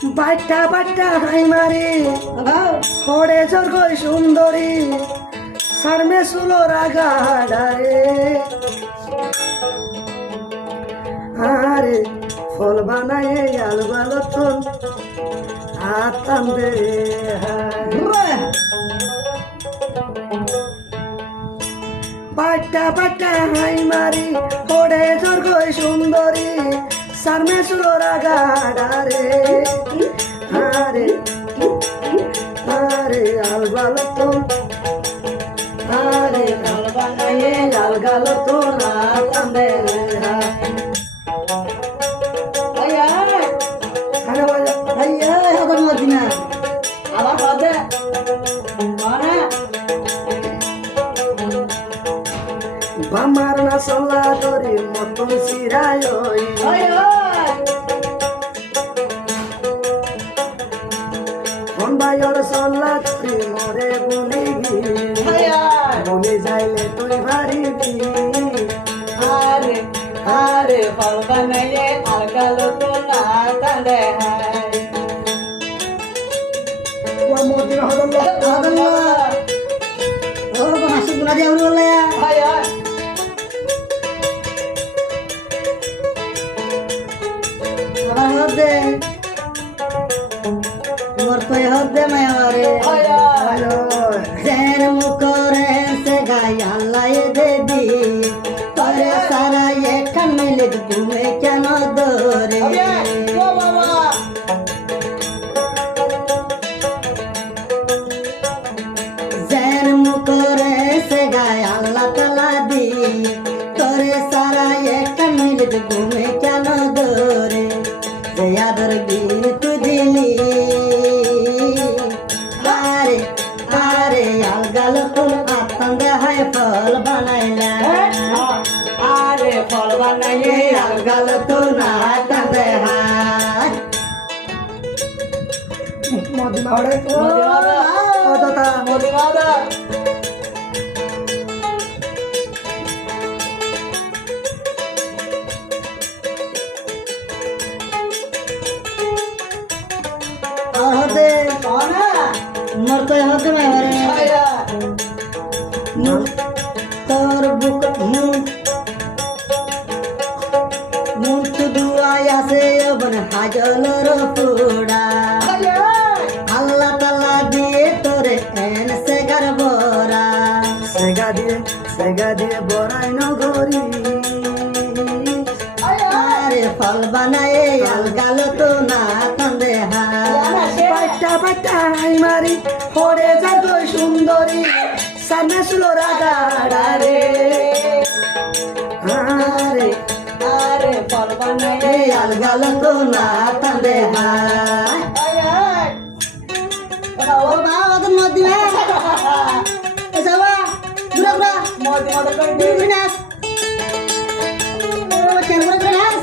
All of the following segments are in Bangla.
বাট্টা বাট্টা হাই মারি হড়ে জর্গই সুন্দরী সারমে সুলো রাগা ডারে আরে ফল বানায় আলু বালতন আতাম দে বাট্টা বাট্টা হাই মারি হড়ে জর্গই সুন্দরী সারমে সুলো রাগা ডারে আরে আরে আল বালতন আরে আল বানায়ে আল গালতন আতাম দে বামার না সল্লা ধরে মতন সিরায় ফোন ভাইয়ের সল্লা ধরে মরে বলি বলে যাইলে তুই ভারিবি আরে আরে ফল বানাইয়ে আলগালো তো না কাঁদে ওর মদিনা হদল্লা হদল্লা ও হাসি গুনা দিয়ে উড়ে বলে হদে মোর কই হদে মায়ারে হ্যালো জের মুকরে সে গায় আল্লাহ দেবী তোরে সারা এখান মিলে তুমি কেন দরে জের মুকরে সে গায় আল্লাহ তালা দি তোরে সারা এখান মিলে তুমি কেন দরে আদর গীত দিলি আরে আরে আলগাল ফুল আতন দেহায় ফল বানাইলা আরে ফল বানাইয়ে আলগাল তো না দেহায় মদিনা হড়ে ও দাদা মদিনা হতে কনা মোর কই হতে মারে তোর বুক মুখ দুয়াই আছে বন হাজলর পুড়া আল্লাহ তালা দিয়ে তোরে এন সেগার বরা সেগা দিয়ে বরাই নগরী আরে ফল বানায়ে আলগাল তো না কান্দে বাট্টা বাট্টা হাই মারি হরে যাগো সুন্দরী সামনে সুলো রাগা ডারে আরে আরে ফল বানাইয়ে আলগাল তো না কান্দে ও বাবা তো মদিনা এসা বা বুড়া বুড়া মদিনা কই বিনাস ও কেন করে নাস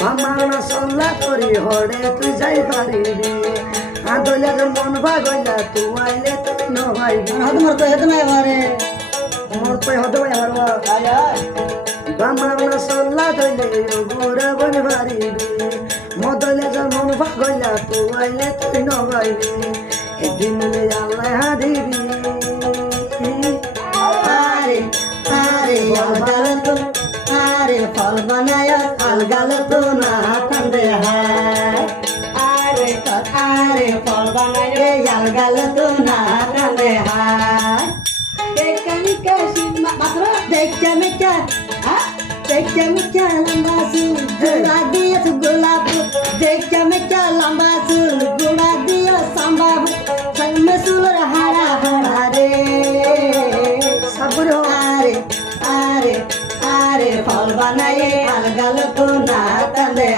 বামার না সল্লা করি হড়ে তুই যাই পারিবি আদলে মন ভাগইলা তুই আইলে তুই ন ভাইবি তোমার তো হেত নাই বারে মোর কই হতে ভাই হারবা বামার না সল্লা দইলে গোরা বন পারিবি মদলে মন ভাগইলা তুই আইলে তুই ন ভাইবি এদিন লে আল্লাহ হাদিবি আরে আরে আলগাল তো আরে ফল বানায় আলগাল তো না কান্দে আরে আরে ফল বানাইয়ে আলগাল তো না কান্দে কেকানিকা সিমা মাত্র দেখে মিকা লম্বা চুল গোলা দিয়ে গোলাপ দেখে মিকা লম্বা চুল গোলা দিয়ে সাম্বা সঙ্গে চুলের হারা হারা রে সাবুর আরে আরে আরে ফল বানায়ে আলগাল তো না কান্দে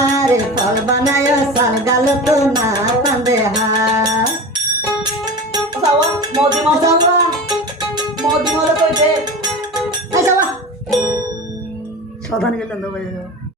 আরে ফল বানায় সালগাল তো না কান্দে সাওয়া মদিনা কইতে সাবধান গেলেন তো ভাই